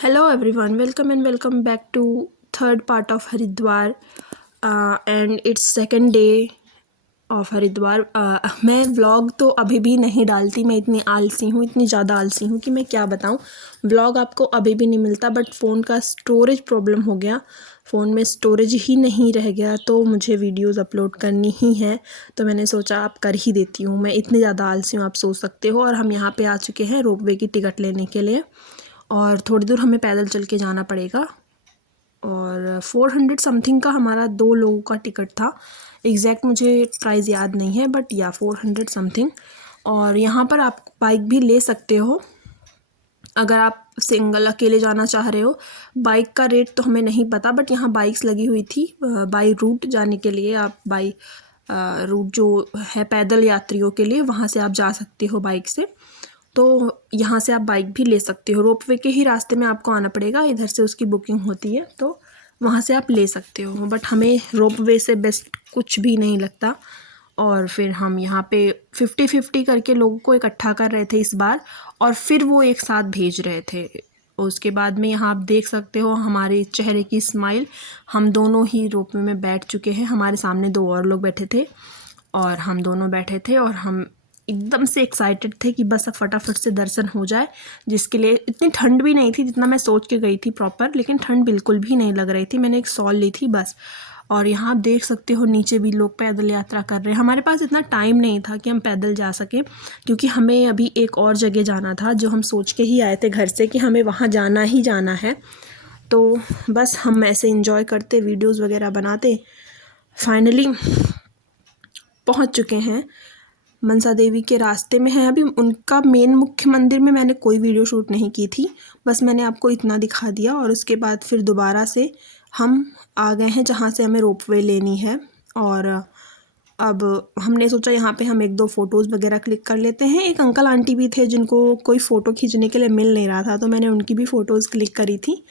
Hello everyone, welcome and welcome back to third part of Haridwar and it's second day of Haridwar. मैं vlog तो अभी भी नहीं डालती, मैं इतनी आलसी हूँ, इतनी ज़्यादा आलसी हूँ कि मैं क्या बताऊँ। व्लॉग आपको अभी भी नहीं मिलता, बट फ़ोन का स्टोरेज प्रॉब्लम हो गया, फ़ोन में स्टोरेज ही नहीं रह गया, तो मुझे वीडियोस अपलोड करनी ही है। तो मैंने सोचा आप कर ही देती हूँ, मैं इतनी ज़्यादा आलसी हूँ, आप सोच सकते हो। और हम यहाँ पे आ चुके हैं रोपवे की टिकट लेने के लिए, और थोड़ी दूर हमें पैदल चल के जाना पड़ेगा। और 400 समथिंग का हमारा 2 लोगों का टिकट था। एग्जैक्ट मुझे प्राइस याद नहीं है, बट या 400 समथिंग। और यहाँ पर आप बाइक भी ले सकते हो अगर आप सिंगल अकेले जाना चाह रहे हो। बाइक का रेट तो हमें नहीं पता, बट यहाँ बाइक्स लगी हुई थी बाई रूट जाने के लिए। आप बाई रूट जो है पैदल यात्रियों के लिए, वहाँ से आप जा सकते हो बाइक से। तो यहाँ से आप बाइक भी ले सकते हो, रोपवे के ही रास्ते में आपको आना पड़ेगा, इधर से उसकी बुकिंग होती है, तो वहाँ से आप ले सकते हो। बट हमें रोपवे से बेस्ट कुछ भी नहीं लगता। और फिर हम यहाँ पे 50-50 करके लोगों को इकट्ठा कर रहे थे इस बार, और फिर वो एक साथ भेज रहे थे। उसके बाद में यहाँ आप देख सकते हो हमारे चेहरे की स्माइल। हम दोनों ही रोपवे में बैठ चुके हैं, हमारे सामने 2 और लोग बैठे थे और हम दोनों बैठे थे, और हम एकदम से एक्साइटेड थे कि बस अब फटाफट से दर्शन हो जाए। जिसके लिए इतनी ठंड भी नहीं थी जितना मैं सोच के गई थी प्रॉपर, लेकिन ठंड बिल्कुल भी नहीं लग रही थी। मैंने एक शॉल ली थी बस। और यहाँ आप देख सकते हो नीचे भी लोग पैदल यात्रा कर रहे हैं। हमारे पास इतना टाइम नहीं था कि हम पैदल जा सकें, क्योंकि हमें अभी एक और जगह जाना था जो हम सोच के ही आए थे घर से कि हमें वहाँ जाना ही जाना है। तो बस हम ऐसे इंजॉय करते, वीडियोज़ वगैरह बनाते, फाइनली पहुँच चुके हैं। मनसा देवी के रास्ते में है अभी। उनका मेन मुख्य मंदिर में मैंने कोई वीडियो शूट नहीं की थी, बस मैंने आपको इतना दिखा दिया। और उसके बाद फिर दोबारा से हम आ गए हैं जहाँ से हमें रोपवे लेनी है। और अब हमने सोचा यहाँ पे हम 1-2 फ़ोटोज़ वगैरह क्लिक कर लेते हैं। एक अंकल आंटी भी थे जिनको कोई फ़ोटो खींचने के लिए मिल नहीं रहा था, तो मैंने उनकी भी फ़ोटोज़ क्लिक करी थी।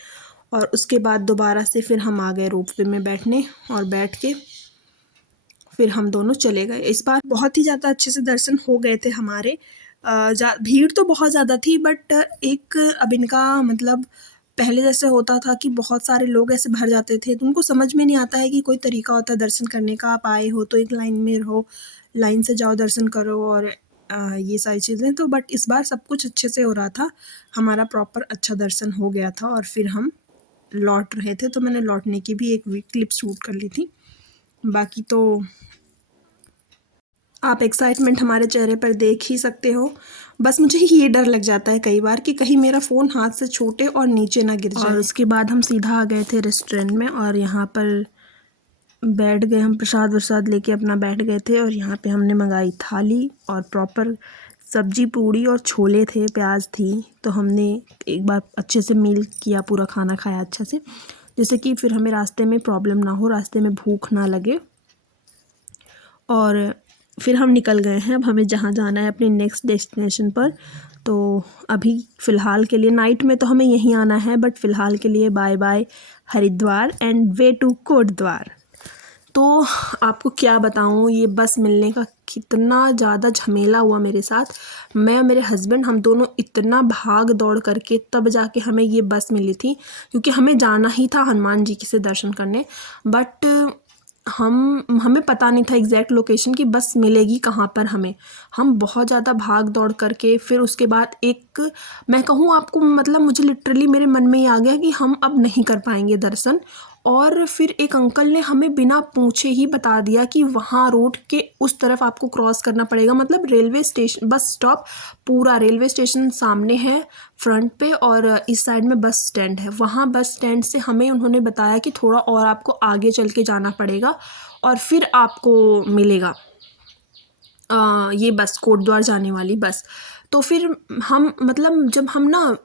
और उसके बाद दोबारा से फिर हम आ गए रोपवे में बैठने, और बैठ के फिर हम दोनों चले गए। इस बार बहुत ही ज़्यादा अच्छे से दर्शन हो गए थे हमारे। भीड़ तो बहुत ज़्यादा थी, बट एक अब इनका मतलब पहले जैसे होता था कि बहुत सारे लोग ऐसे भर जाते थे, तो उनको समझ में नहीं आता है कि कोई तरीका होता है दर्शन करने का। आप आए हो तो एक लाइन में रहो, लाइन से जाओ, दर्शन करो, और ये सारी चीज़ें। तो बट इस बार सब कुछ अच्छे से हो रहा था, हमारा प्रॉपर अच्छा दर्शन हो गया था। और फिर हम लौट रहे थे, तो मैंने लौटने की भी एक क्लिप शूट कर ली थी। बाकी तो आप एक्साइटमेंट हमारे चेहरे पर देख ही सकते हो। बस मुझे ये डर लग जाता है कई बार कि कहीं मेरा फ़ोन हाथ से छूटे और नीचे ना गिर जाए। और उसके बाद हम सीधा आ गए थे रेस्टोरेंट में, और यहाँ पर बैठ गए। हम प्रसाद वरसाद लेके अपना बैठ गए थे, और यहाँ पे हमने मंगाई थाली, और प्रॉपर सब्जी, पूड़ी और छोले थे, प्याज थी। तो हमने एक बार अच्छे से मील किया, पूरा खाना खाया अच्छे से, जिससे कि फिर हमें रास्ते में प्रॉब्लम ना हो, रास्ते में भूख ना लगे। और फिर हम निकल गए हैं। अब हमें जहाँ जाना है अपनी नेक्स्ट डेस्टिनेशन पर। तो अभी फ़िलहाल के लिए, नाइट में तो हमें यहीं आना है, बट फ़िलहाल के लिए bye bye Haridwar and way to Kotdwar. तो आपको क्या बताऊँ, ये बस मिलने का कितना ज़्यादा झमेला हुआ मेरे साथ। मैं और मेरे हस्बैंड, हम दोनों इतना भाग दौड़ करके तब जाके हमें ये बस मिली थी, क्योंकि हमें जाना ही था हनुमान जी से दर्शन करने। बट हमें पता नहीं था एग्जैक्ट लोकेशन कि बस मिलेगी कहाँ पर हमें। हम बहुत ज़्यादा भाग दौड़ करके, फिर उसके बाद एक, मैं कहूँ आपको, मतलब मुझे लिटरली मेरे मन में ये आ गया कि हम अब नहीं कर पाएंगे दर्शन। और फिर एक अंकल ने हमें बिना पूछे ही बता दिया कि वहाँ रोड के उस तरफ आपको क्रॉस करना पड़ेगा। मतलब रेलवे स्टेशन, बस स्टॉप, पूरा रेलवे स्टेशन सामने है फ्रंट पे, और इस साइड में बस स्टैंड है। वहाँ बस स्टैंड से हमें उन्होंने बताया कि थोड़ा और आपको आगे चल के जाना पड़ेगा, और फिर आपको मिलेगा ये बस, कोटद्वार जाने वाली बस। तो फिर हम, मतलब जब हम ना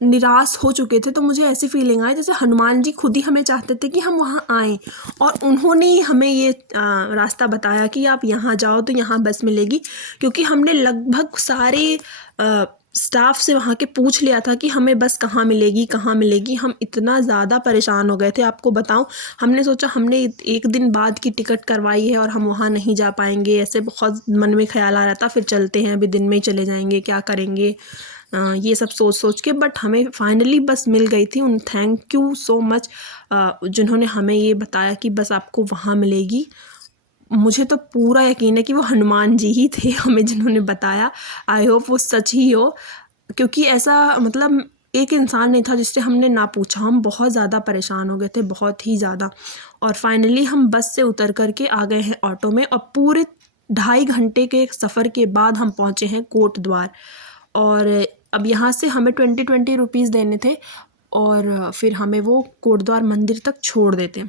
निराश हो चुके थे, तो मुझे ऐसी फीलिंग आई जैसे हनुमान जी खुद ही हमें चाहते थे कि हम वहाँ आएँ, और उन्होंने ही हमें ये रास्ता बताया कि आप यहाँ जाओ तो यहाँ बस मिलेगी। क्योंकि हमने लगभग सारे स्टाफ से वहाँ के पूछ लिया था कि हमें बस कहाँ मिलेगी, कहाँ मिलेगी। हम इतना ज़्यादा परेशान हो गए थे, आपको बताऊँ। हमने सोचा, हमने एक दिन बाद की टिकट करवाई है और हम वहाँ नहीं जा पाएंगे, ऐसे बहुत मन में ख्याल आ रहा था। फिर चलते हैं, अभी दिन में ही चले जाएंगे, क्या करेंगे। ये सब सोच सोच के, बट हमें फाइनली बस मिल गई थी। उन थैंक यू सो मच जिन्होंने हमें ये बताया कि बस आपको वहाँ मिलेगी। मुझे तो पूरा यकीन है कि वो हनुमान जी ही थे हमें जिन्होंने बताया। आई होप वो सच ही हो, क्योंकि ऐसा मतलब एक इंसान नहीं था जिससे हमने ना पूछा। हम बहुत ज़्यादा परेशान हो गए थे, बहुत ही ज़्यादा। और फाइनली हम बस से उतर कर के आ गए हैं ऑटो में, और पूरे 2.5 घंटे के सफ़र के बाद हम पहुँचे हैं कोट द्वार। और अब यहाँ से हमें 20 रुपीज़ देने थे, और फिर हमें वो कोट द्वार मंदिर तक छोड़ देते।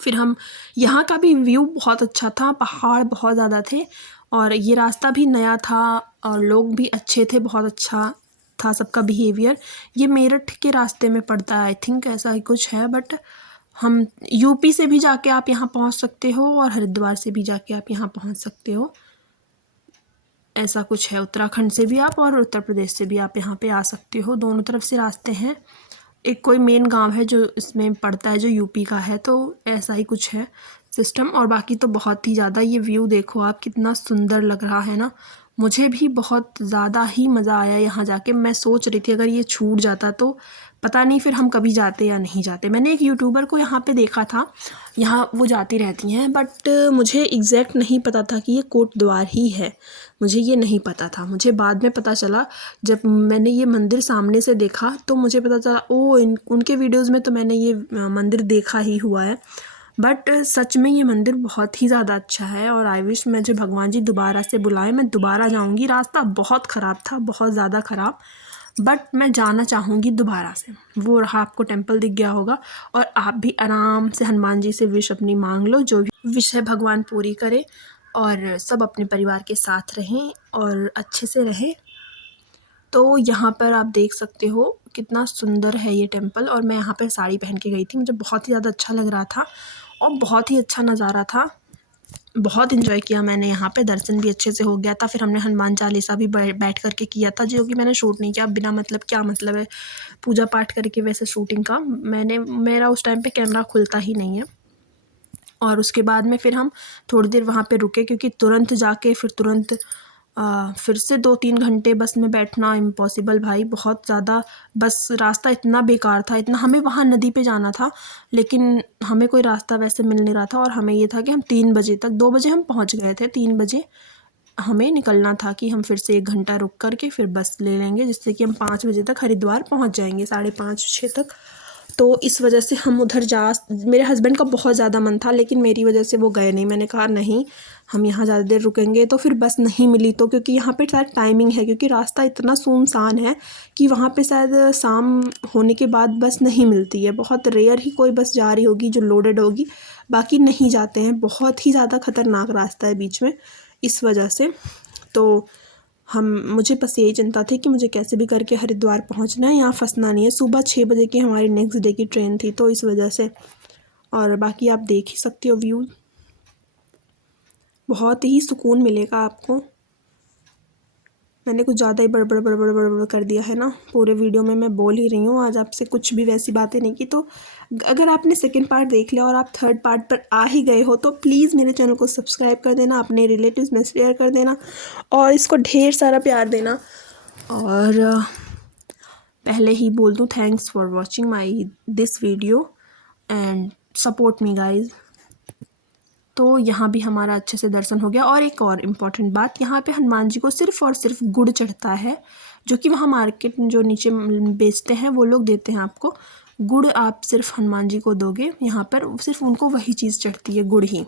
फिर हम यहाँ का भी व्यू बहुत अच्छा था, पहाड़ बहुत ज़्यादा थे, और ये रास्ता भी नया था, और लोग भी अच्छे थे, बहुत अच्छा था सबका बिहेवियर। ये मेरठ के रास्ते में पड़ता है, आई थिंक ऐसा ही कुछ है। बट हम यूपी से भी जाके आप यहाँ पहुँच सकते हो, और हरिद्वार से भी जाके आप यहाँ पहुँच सकते हो, ऐसा कुछ है। उत्तराखंड से भी आप और उत्तर प्रदेश से भी आप यहाँ पे आ सकते हो, दोनों तरफ से रास्ते हैं। एक कोई मेन गांव है जो इसमें पड़ता है जो यूपी का है, तो ऐसा ही कुछ है सिस्टम। और बाकी तो बहुत ही ज़्यादा, ये व्यू देखो आप, कितना सुंदर लग रहा है ना। मुझे भी बहुत ज़्यादा ही मज़ा आया यहाँ जाके। मैं सोच रही थी अगर ये छूट जाता तो पता नहीं फिर हम कभी जाते या नहीं जाते। मैंने एक यूट्यूबर को यहाँ पे देखा था, यहाँ वो जाती रहती हैं, बट मुझे एग्जैक्ट नहीं पता था कि ये कोट द्वार ही है। मुझे ये नहीं पता था, मुझे बाद में पता चला जब मैंने ये मंदिर सामने से देखा, तो मुझे पता चला ओ उनके वीडियोज़ में तो मैंने ये मंदिर देखा ही हुआ है। बट सच में ये मंदिर बहुत ही ज़्यादा अच्छा है, और आई विश मुझे भगवान जी दोबारा से बुलाए, मैं दोबारा जाऊँगी। रास्ता बहुत ख़राब था, बहुत ज़्यादा ख़राब, बट मैं जाना चाहूँगी दोबारा से। वो रहा, आपको टेंपल दिख गया होगा। और आप भी आराम से हनुमान जी से विश अपनी मांग लो, जो भी विश है भगवान पूरी करे, और सब अपने परिवार के साथ रहें और अच्छे से रहें। तो यहाँ पर आप देख सकते हो कितना सुंदर है ये टेंपल। और मैं यहाँ पर साड़ी पहन के गई थी, मुझे बहुत ही ज़्यादा अच्छा लग रहा था, और बहुत ही अच्छा नज़ारा था। बहुत इन्जॉय किया मैंने यहाँ पे, दर्शन भी अच्छे से हो गया था। फिर हमने हनुमान चालीसा भी बैठ करके किया था, जो कि मैंने शूट नहीं किया। बिना मतलब क्या मतलब है पूजा पाठ करके वैसे शूटिंग का, मेरा उस टाइम पे कैमरा खुलता ही नहीं है। और उसके बाद में फिर हम थोड़ी देर वहाँ पे रुके, क्योंकि तुरंत जाके फिर तुरंत फिर से 2-3 घंटे बस में बैठना इम्पॉसिबल भाई, बहुत ज़्यादा। बस रास्ता इतना बेकार था, इतना। हमें वहाँ नदी पे जाना था, लेकिन हमें कोई रास्ता वैसे मिल नहीं रहा था, और हमें ये था कि हम 3 बजे तक, 2 बजे हम पहुँच गए थे, 3 बजे हमें निकलना था कि हम फिर से 1 घंटा रुक करके फिर बस ले लेंगे, जिससे कि हम 5 बजे तक हरिद्वार पहुँच जाएंगे, 5:30-6 तक। तो इस वजह से हम उधर मेरे हस्बैंड का बहुत ज़्यादा मन था, लेकिन मेरी वजह से वो गए नहीं। मैंने कहा नहीं, हम यहाँ ज़्यादा देर रुकेंगे तो फिर बस नहीं मिली, तो क्योंकि यहाँ पे शायद टाइमिंग है, क्योंकि रास्ता इतना सुनसान है कि वहाँ पे शायद शाम होने के बाद बस नहीं मिलती है। बहुत रेयर ही कोई बस जा रही होगी जो लोडेड होगी, बाकी नहीं जाते हैं। बहुत ही ज़्यादा ख़तरनाक रास्ता है बीच में, इस वजह से। तो मुझे बस यही चिंता थी कि मुझे कैसे भी करके हरिद्वार पहुंचना है, यहाँ फंसना नहीं है। सुबह 6 बजे की हमारी नेक्स्ट डे की ट्रेन थी, तो इस वजह से। और बाकी आप देख ही सकते हो व्यू, बहुत ही सुकून मिलेगा आपको। मैंने कुछ ज़्यादा ही बड़बड़ कर दिया है ना, पूरे वीडियो में मैं बोल ही रही हूँ। आज आपसे कुछ भी वैसी बातें नहीं की। तो अगर आपने सेकंड पार्ट देख लिया और आप थर्ड पार्ट पर आ ही गए हो, तो प्लीज़ मेरे चैनल को सब्सक्राइब कर देना, अपने रिलेटिव्स में शेयर कर देना, और इसको ढेर सारा प्यार देना। और पहले ही बोल दूँ, thanks for watching my this video and support me guys. तो यहाँ भी हमारा अच्छे से दर्शन हो गया। और एक और इम्पॉर्टेंट बात, यहाँ पे हनुमान जी को सिर्फ़ और सिर्फ गुड़ चढ़ता है, जो कि वहाँ मार्केट जो नीचे बेचते हैं वो लोग देते हैं आपको। गुड़ आप सिर्फ हनुमान जी को दोगे, यहाँ पर सिर्फ उनको वही चीज़ चढ़ती है, गुड़ ही,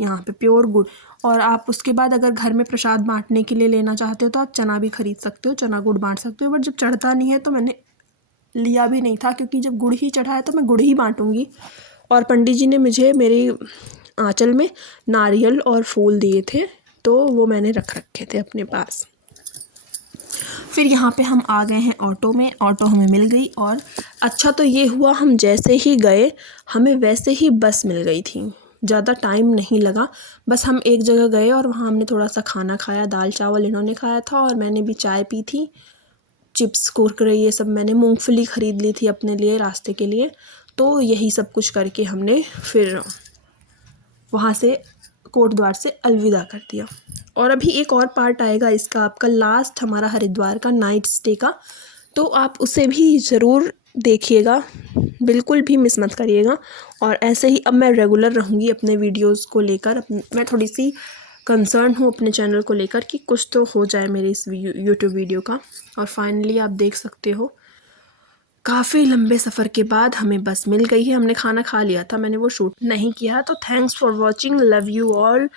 यहाँ पे प्योर गुड़। और आप उसके बाद अगर घर में प्रसाद बांटने के लिए लेना चाहते हो तो आप चना भी खरीद सकते हो, चना गुड़ बांट सकते हो। बट जब चढ़ता नहीं है तो मैंने लिया भी नहीं था, क्योंकि जब गुड़ ही चढ़ा है तो मैं गुड़ ही बांटूंगी। और पंडित जी ने मुझे मेरी आंचल में नारियल और फूल दिए थे, तो वो मैंने रख रखे थे अपने पास। फिर यहाँ पे हम आ गए हैं ऑटो में, ऑटो हमें मिल गई। और अच्छा तो ये हुआ, हम जैसे ही गए हमें वैसे ही बस मिल गई थी, ज़्यादा टाइम नहीं लगा। बस हम एक जगह गए और वहाँ हमने थोड़ा सा खाना खाया, दाल चावल इन्होंने खाया था, और मैंने भी चाय पी थी, चिप्स कुरकुरे ये सब। मैंने मूंगफली ख़रीद ली थी अपने लिए रास्ते के लिए। तो यही सब कुछ करके हमने फिर वहाँ से कोटद्वार से अलविदा कर दिया। और अभी एक और पार्ट आएगा इसका, आपका लास्ट हमारा हरिद्वार का नाइट स्टे का, तो आप उसे भी ज़रूर देखिएगा, बिल्कुल भी मिस मत करिएगा। और ऐसे ही अब मैं रेगुलर रहूँगी अपने वीडियोस को लेकर। मैं थोड़ी सी कंसर्न हूँ अपने चैनल को लेकर कि कुछ तो हो जाए मेरी इस यूट्यूब वीडियो का। और फाइनली आप देख सकते हो काफ़ी लंबे सफ़र के बाद हमें बस मिल गई है। हमने खाना खा लिया था, मैंने वो शूट नहीं किया। तो thanks for watching, love you all,